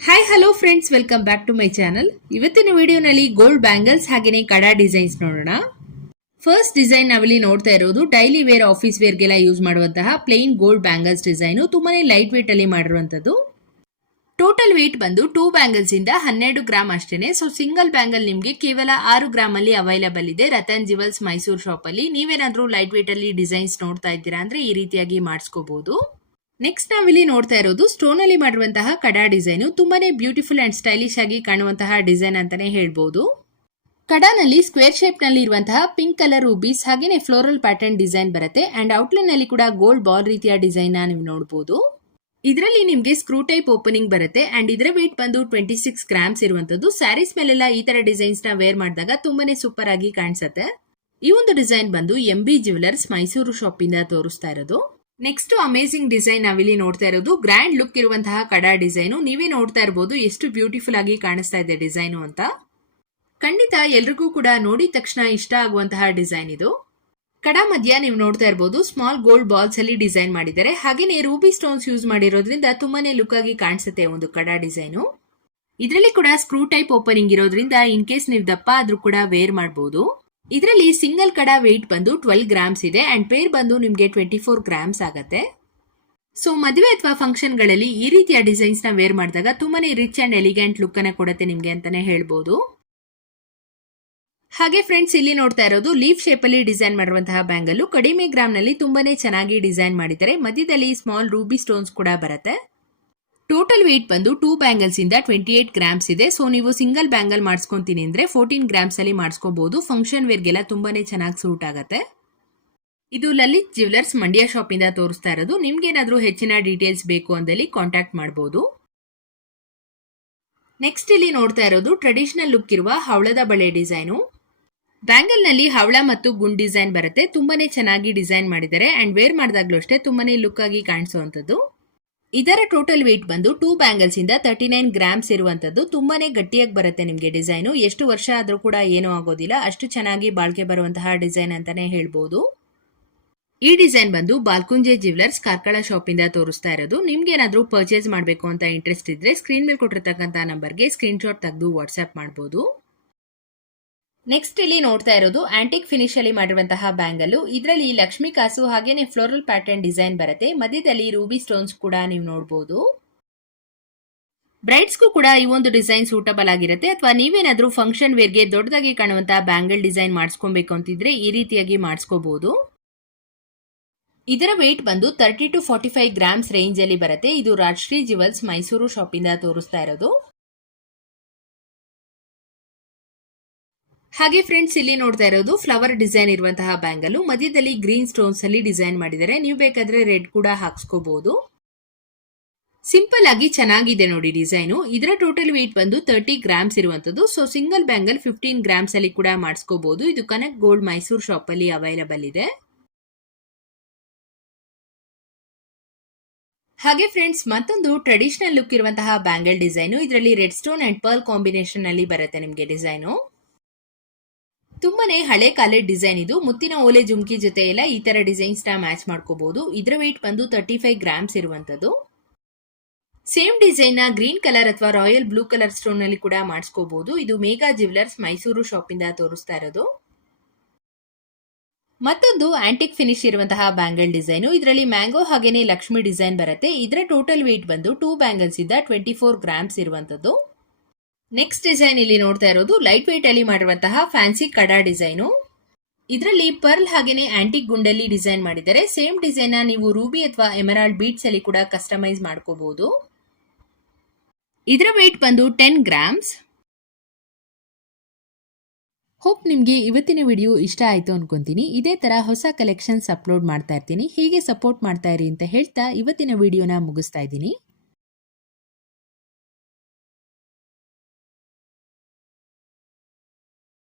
Hi hello friends welcome back to my channel ಇವತ್ತಿನ ವಿಡಿಯೋನಲ್ಲಿ gold bangles ಹಾಗೆಯೇ kada designs ನೋಡೋಣ. ಫಸ್ಟ್ ಡಿಸೈನ್ ನಾವಿಲ್ಲಿ ನೋಡ್ತಾ ಇರೋದು ಡೈಲಿ ವೇರ್ ಆಫೀಸ್ ವೇರ್ಗೆಲ್ಲ ಯೂಸ್ ಮಾಡುವಂತಹ ಪ್ಲೇನ್ ಗೋಲ್ಡ್ ಬ್ಯಾಂಗಲ್ಸ್ ಡಿಸೈನು ತುಂಬಾನೇ ಲೈಟ್ ವೇಟ್ ಅಲ್ಲಿ ಮಾಡಿರುವಂತದ್ದು ಟೋಟಲ್ ವೇಟ್ ಬಂದು ಟೂ ಬ್ಯಾಂಗಲ್ಸ್ ಇಂದ ಹನ್ನೆರಡು ಗ್ರಾಮ್ ಅಷ್ಟೇನೆ. ಸೊ ಸಿಂಗಲ್ ಬ್ಯಾಂಗಲ್ ನಿಮಗೆ ಕೇವಲ ಆರು ಗ್ರಾಮ್ ಅಲ್ಲಿ ಅವೈಲಬಲ್ ಇದೆ. ರತನ್ ಜಿವಲ್ಸ್ ಮೈಸೂರು ಶಾಪ್ ಅಲ್ಲಿ ನೀವೇನಾದ್ರೂ ಲೈಟ್ ವೇಟ್ ಅಲ್ಲಿ ಡಿಸೈನ್ಸ್ ನೋಡ್ತಾ ಇದ್ದೀರಾ ಅಂದ್ರೆ ಈ ರೀತಿಯಾಗಿ ಮಾಡಿಸ್ಕೋಬಹುದು ನೆಕ್ಸ್ಟ್ ನಾವಿಲ್ಲಿ ನೋಡ್ತಾ ಇರೋದು ಸ್ಟೋನ್ ಅಲ್ಲಿ ಮಾಡಿರುವಂತಹ ಕಡಾ ಡಿಸೈನು ತುಂಬಾನೇ ಬ್ಯೂಟಿಫುಲ್ ಅಂಡ್ ಸ್ಟೈಲಿಶ್ ಆಗಿ ಕಾಣುವಂತಹ ಡಿಸೈನ್ ಅಂತಾನೆ ಹೇಳ್ಬೋದು. ಕಡಾನಲ್ಲಿ ಸ್ಕ್ವೇರ್ ಶೇಪ್ನಲ್ಲಿ ಇರುವಂತಹ ಪಿಂಕ್ ಕಲರ್ ರೂಬೀಸ್ ಹಾಗೇನೆ ಫ್ಲೋರಲ್ ಪ್ಯಾಟರ್ನ್ ಡಿಸೈನ್ ಬರುತ್ತೆ. ಅಂಡ್ ಔಟ್ಲೈನ್ನಲ್ಲಿ ಕೂಡ ಗೋಲ್ಡ್ ಬಾಲ್ ರೀತಿಯ ಡಿಸೈನ್ ನೀವು ನೋಡಬಹುದು ಇದರಲ್ಲಿ ನಿಮಗೆ ಸ್ಕ್ರೂ ಟೈಪ್ ಓಪನಿಂಗ್ ಬರುತ್ತೆ. ಅಂಡ್ ಇದರ ವೇಟ್ ಬಂದು ಟ್ವೆಂಟಿ ಸಿಕ್ಸ್ ಗ್ರಾಮ್ಸ್ ಇರುವಂತದ್ದು ಸ್ಯಾರೀಸ್ ಮೇಲೆಲ್ಲ ಈ ತರ ಡಿಸೈನ್ಸ್ನ ವೇರ್ ಮಾಡಿದಾಗ ತುಂಬಾನೇ ಸೂಪರ್ ಆಗಿ ಕಾಣಿಸುತ್ತೆ. ಈ ಒಂದು ಡಿಸೈನ್ ಬಂದು M B jewellers Mysuru shop ಇಂದ ತೋರಿಸ್ತಾ ಇರೋದು. ನೆಕ್ಸ್ಟ್ ಅಮೇಸಿಂಗ್ ಡಿಸೈನ್ ನಾವಿಲ್ಲಿ ನೋಡ್ತಾ ಇರೋದು. ಗ್ರ್ಯಾಂಡ್ ಲುಕ್ ಇರುವಂತಹ ಕಡಾ ಡಿಸೈನು ನೀವೇ ನೋಡ್ತಾ ಇರಬಹುದು ಎಷ್ಟು ಬ್ಯೂಟಿಫುಲ್ ಆಗಿ ಕಾಣಿಸ್ತಾ ಇದೆ ಡಿಸೈನು ಅಂತ. ಖಂಡಿತ ಎಲ್ರಿಗೂ ಕೂಡ ನೋಡಿದ ತಕ್ಷಣ ಇಷ್ಟ ಆಗುವಂತಹ ಡಿಸೈನ್ ಇದು. ಕಡಾ ಮಧ್ಯ ನೀವು ನೋಡ್ತಾ ಇರಬಹುದು ಸ್ಮಾಲ್ ಗೋಲ್ಡ್ ಬಾಲ್ಸ್ ಅಲ್ಲಿ ಡಿಸೈನ್ ಮಾಡಿದ್ದಾರೆ. ಹಾಗೇನೆ ರೂಬಿ ಸ್ಟೋನ್ಸ್ ಯೂಸ್ ಮಾಡಿರೋದ್ರಿಂದ ತುಂಬಾನೇ ಲುಕ್ ಆಗಿ ಕಾಣಿಸುತ್ತೆ ಒಂದು ಕಡಾ ಡಿಸೈನು ಇದರಲ್ಲಿ ಕೂಡ ಸ್ಕ್ರೂ ಟೈಪ್ ಓಪನಿಂಗ್ ಇರೋದ್ರಿಂದ ಇನ್ ಕೇಸ್ ನೀವು ದಪ್ಪ ಆದ್ರೂ ಕೂಡ ವೇರ್ ಮಾಡಬಹುದು ಇದರಲ್ಲಿ ಸಿಂಗಲ್ ಕಡ ವೆಯ್ಟ್ ಬಂದು ಟ್ವೆಲ್ ಗ್ರಾಮ್ಸ್ ಇದೆ ಅಂಡ್ ಪೇರ್ ಬಂದು ನಿಮಗೆ ಟ್ವೆಂಟಿ ಫೋರ್ ಗ್ರಾಮ್ಸ್ ಆಗುತ್ತೆ. ಸೊ ಮದುವೆ ಅಥವಾ ಫಂಕ್ಷನ್ಗಳಲ್ಲಿ ಈ ರೀತಿಯ ಡಿಸೈನ್ಸ್ನ ವೇರ್ ಮಾಡಿದಾಗ ತುಂಬಾನೇ ರಿಚ್ ಅಂಡ್ ಎಲಿಗೆಂಟ್ ಲುಕ್ ಅನ್ನ ಕೊಡುತ್ತೆ ನಿಮಗೆ ಅಂತಾನೆ ಹೇಳ್ಬೋದು. ಹಾಗೆ ಫ್ರೆಂಡ್ಸ್ ಇಲ್ಲಿ ನೋಡ್ತಾ ಇರೋದು ಲೀಫ್ ಶೇಪಲ್ಲಿ ಡಿಸೈನ್ ಮಾಡಿರುವಂತಹ ಬ್ಯಾಂಗಲ್ ಕಡಿಮೆ ಗ್ರಾಮ್ನಲ್ಲಿ ತುಂಬಾನೇ ಚೆನ್ನಾಗಿ ಡಿಸೈನ್ ಮಾಡಿದ್ದಾರೆ. ಮಧ್ಯದಲ್ಲಿ ಸ್ಮಾಲ್ ರೂಬಿ ಸ್ಟೋನ್ಸ್ ಕೂಡ ಬರುತ್ತೆ. ಟೋಟಲ್ ವೇಟ್ ಬಂದು ಟೂ ಬ್ಯಾಂಗಲ್ಸ್ ಇಂದ ಟ್ವೆಂಟಿ ಏಟ್ ಗ್ರಾಮ್ಸ್ ಇದೆ. ಸೊ ನೀವು ಸಿಂಗಲ್ ಬ್ಯಾಂಗಲ್ ಮಾಡಿಸ್ಕೊಂತೀನಿ ಅಂದ್ರೆ ಫೋರ್ಟೀನ್ ಗ್ರಾಮ್ಸಲ್ಲಿ ಮಾಡಿಸ್ಕೋಬಹುದು ಫಂಕ್ಷನ್ ವೇರ್ಗೆಲ್ಲ ತುಂಬಾನೇ ಚೆನ್ನಾಗಿ ಸೂಟ್ ಆಗುತ್ತೆ. ಇದು ಲಲಿತ್ ಜ್ಯುವೆಲರ್ಸ್ ಮಂಡ್ಯ ಶಾಪ್ ಇಂದ ತೋರಿಸ್ತಾ ಇರೋದು. ನಿಮ್ಗೆ ಏನಾದ್ರೂ ಹೆಚ್ಚಿನ ಡೀಟೇಲ್ಸ್ ಬೇಕು ಅಂದಲ್ಲಿ ಕಾಂಟ್ಯಾಕ್ಟ್ ಮಾಡಬಹುದು ನೆಕ್ಸ್ಟ್ ಇಲ್ಲಿ ನೋಡ್ತಾ ಇರೋದು ಟ್ರೆಡಿಷನಲ್ ಲುಕ್ ಇರುವ ಹವಳದ ಬಳೆ ಡಿಸೈನು ಬ್ಯಾಂಗಲ್ನಲ್ಲಿ ಹವಳ ಮತ್ತು ಗುಂಡ್ ಡಿಸೈನ್ ಬರುತ್ತೆ. ತುಂಬಾನೇ ಚೆನ್ನಾಗಿ ಡಿಸೈನ್ ಮಾಡಿದ್ದಾರೆ. ಅಂಡ್ ವೇರ್ ಮಾಡಿದಾಗ್ಲೂ ಅಷ್ಟೇ ತುಂಬಾನೇ ಲುಕ್ ಆಗಿ ಕಾಣಿಸುವಂತದ್ದು ಇದರ ಟೋಟಲ್ ವೇಟ್ ಬಂದು ಟೂ ಬ್ಯಾಂಗಲ್ಸ್ ಇಂದ ತರ್ಟಿ ನೈನ್ ಗ್ರಾಮ್ಸ್ ಇರುವಂತದ್ದು. ತುಂಬಾನೇ ಗಟ್ಟಿಯಾಗಿ ಬರುತ್ತೆ ನಿಮಗೆ ಡಿಸೈನು ಎಷ್ಟು ವರ್ಷ ಆದರೂ ಕೂಡ ಏನೂ ಆಗೋದಿಲ್ಲ. ಅಷ್ಟು ಚೆನ್ನಾಗಿ ಬಾಳ್ಕೆ ಬರುವಂತಹ ಡಿಸೈನ್ ಅಂತಾನೆ ಹೇಳ್ಬೋದು. ಈ ಡಿಸೈನ್ ಬಂದು ಬಾಲ್ಕುಂಜೆ ಜ್ಯುವೆಲರ್ಸ್ ಕಾರ್ಕಳ ಶಾಪ್ ಇಂದ ತೋರಿಸ್ತಾ ಇರೋದು. ನಿಮ್ಗೆ ಏನಾದರೂ ಪರ್ಚೇಸ್ ಮಾಡಬೇಕು ಅಂತ ಇಂಟ್ರೆಸ್ಟ್ ಇದ್ರೆ ಸ್ಕ್ರೀನ್ ಮೇಲೆ ಕೊಟ್ಟಿರ್ತಕ್ಕಂಥ ನಂಬರ್ಗೆ ಸ್ಕ್ರೀನ್ ಶಾಟ್ ತೆಗೆದು ವಾಟ್ಸ್ಆ್ಯಪ್ ಮಾಡಬಹುದು ನೆಕ್ಸ್ಟ್ ಇಲ್ಲಿ ನೋಡ್ತಾ ಇರೋದು ಆಂಟಿಕ್ ಫಿನಿಶ್ ಅಲ್ಲಿ ಮಾಡಿರುವಂತಹ ಬ್ಯಾಂಗಲ್ ಇದರಲ್ಲಿ ಲಕ್ಷ್ಮಿ ಕಾಸು ಹಾಗೇನೆ ಫ್ಲೋರಲ್ ಪ್ಯಾಟರ್ನ್ ಡಿಸೈನ್ ಬರುತ್ತೆ. ಮಧ್ಯದಲ್ಲಿ ರೂಬಿ ಸ್ಟೋನ್ಸ್ ಕೂಡ ನೀವು ನೋಡಬಹುದು ಬ್ರೈಡ್ಸ್ಗೂ ಕೂಡ ಈ ಒಂದು ಡಿಸೈನ್ ಸೂಟಬಲ್ ಆಗಿರುತ್ತೆ. ಅಥವಾ ನೀವೇನಾದ್ರೂ ಫಂಕ್ಷನ್ ವೇರ್ಗೆ ದೊಡ್ಡದಾಗಿ ಕಾಣುವಂತಹ ಬ್ಯಾಂಗಲ್ ಡಿಸೈನ್ ಮಾಡಿಸ್ಕೊಬೇಕು ಅಂತಿದ್ರೆ ಈ ರೀತಿಯಾಗಿ ಮಾಡಿಸ್ಕೋಬಹುದು ಇದರ ವೇಟ್ ಬಂದು thirty to forty five grams range ಅಲ್ಲಿ ಬರುತ್ತೆ. ಇದು ರಾಜಶ್ರೀ ಜುವೆಲ್ಸ್ ಮೈಸೂರು ಶಾಪಿಂದ ತೋರಿಸ್ತಾ ಇರೋದು. ಹಾಗೆ ಫ್ರೆಂಡ್ಸ್ ಇಲ್ಲಿ ನೋಡ್ತಾ ಇರೋದು ಫ್ಲವರ್ ಡಿಸೈನ್ ಇರುವಂತಹ ಬ್ಯಾಂಗಲ್ ಮಧ್ಯದಲ್ಲಿ ಗ್ರೀನ್ ಸ್ಟೋನ್ಸ್ ಅಲ್ಲಿ ಡಿಸೈನ್ ಮಾಡಿದ್ದಾರೆ. ನೀವು ಬೇಕಾದ್ರೆ ರೆಡ್ ಕೂಡ ಹಾಕ್ಸ್ಕೋಬಹುದು ಸಿಂಪಲ್ ಆಗಿ ಚೆನ್ನಾಗಿದೆ ನೋಡಿ ಡಿಸೈನು ಇದರ ಟೋಟಲ್ ವೇಟ್ ಬಂದು ತರ್ಟಿ ಗ್ರಾಮ್ಸ್ ಇರುವಂತದ್ದು so single bangle fifteen grams ಅಲ್ಲಿ ಕೂಡ ಮಾಡಿಸ್ಕೋಬಹುದು ಇದು ಕನಕ್ ಗೋಲ್ಡ್ ಮೈಸೂರು ಶಾಪ್ ಅಲ್ಲಿ ಅವೈಲಬಲ್ ಇದೆ. ಹಾಗೆ ಫ್ರೆಂಡ್ಸ್ ಮತ್ತೊಂದು ಟ್ರೆಡಿಷನಲ್ ಲುಕ್ ಇರುವಂತಹ ಬ್ಯಾಂಗಲ್ ಡಿಸೈನು ಇದರಲ್ಲಿ red stone and pearl combination ಅಲ್ಲಿ ಬರುತ್ತೆ ನಿಮಗೆ ಡಿಸೈನು ತುಂಬಾನೇ ಹಳೆ ಕಾಲದ ಡಿಸೈನ್ ಇದು. ಮುತ್ತಿನ ಓಲೆ ಜುಮ್ಕಿ ಜೊತೆ ಎಲ್ಲ ಈ ತರ ಡಿಸೈನ್ಸ್ನ ಮ್ಯಾಚ್ ಮಾಡ್ಕೋಬಹುದು ಇದರ ವೇಟ್ ಬಂದು ತರ್ಟಿ ಫೈವ್ ಗ್ರಾಮ್ಸ್ ಇರುವಂತದ್ದು. ಸೇಮ್ ಡಿಸೈನ್ನ ಗ್ರೀನ್ ಕಲರ್ ಅಥವಾ ರಾಯಲ್ ಬ್ಲೂ ಕಲರ್ ಸ್ಟೋನ್ನಲ್ಲಿ ಕೂಡ ಮಾಡಿಸ್ಕೋಬಹುದು ಇದು ಮೇಗಾ ಜ್ಯುವೆಲರ್ಸ್ ಮೈಸೂರು ಶಾಪ್ ಇಂದ ತೋರಿಸ್ತಾ ಇರೋದು. ಮತ್ತೊಂದು ಆಂಟಿಕ್ ಫಿನಿಶ್ ಇರುವಂತಹ ಬ್ಯಾಂಗಲ್ ಡಿಸೈನು ಇದರಲ್ಲಿ ಮ್ಯಾಂಗೋ ಹಾಗೇನೆ ಲಕ್ಷ್ಮಿ ಡಿಸೈನ್ ಬರುತ್ತೆ. ಇದರ ಟೋಟಲ್ ವೇಟ್ ಬಂದು ಟೂ ಬ್ಯಾಂಗಲ್ಸ್ ಇಂದ ಟ್ವೆಂಟಿ ಫೋರ್ ಗ್ರಾಮ್ಸ್ ಇರುವಂತದ್ದು. ನೆಕ್ಸ್ಟ್ ಡಿಸೈನ್ ಇಲ್ಲಿ ನೋಡ್ತಾ ಇರೋದು ಲೈಟ್ ವೇಟ್ ಅಲ್ಲಿ ಮಾಡಿರುವಂತಹ ಫ್ಯಾನ್ಸಿ ಕಡಾ ಡಿಸೈನು ಇದರಲ್ಲಿ ಪರ್ಲ್ ಹಾಗೇನೆ ಆಂಟಿಕ್ ಗುಂಡಲ್ಲಿ ಡಿಸೈನ್ ಮಾಡಿದ್ದಾರೆ. ಸೇಮ್ ಡಿಸೈನ್ ನೀವು ರೂಬಿ ಅಥವಾ ಎಮರಾಲ್ಡ್ ಬೀಟ್ಸ್ ಅಲ್ಲಿ ಕೂಡ ಕಸ್ಟಮೈಸ್ ಮಾಡ್ಕೋಬಹುದು ಇದರ ವೇಟ್ ಬಂದು ಟೆನ್ ಗ್ರಾಮ್ಸ್ ಹೋಪ್ ನಿಮಗೆ ಇವತ್ತಿನ ವಿಡಿಯೋ ಇಷ್ಟ ಆಯಿತು ಅನ್ಕೊಂತೀನಿ. ಇದೇ ತರ ಹೊಸ ಕಲೆಕ್ಷನ್ಸ್ ಅಪ್ಲೋಡ್ ಮಾಡ್ತಾ ಇರ್ತೀನಿ. ಹೀಗೆ ಸಪೋರ್ಟ್ ಮಾಡ್ತಾ ಇರಿ ಅಂತ ಹೇಳ್ತಾ ಇವತ್ತಿನ ವಿಡಿಯೋನ ಮುಗಿಸ್ತಾ ಇದ್ದೀನಿ.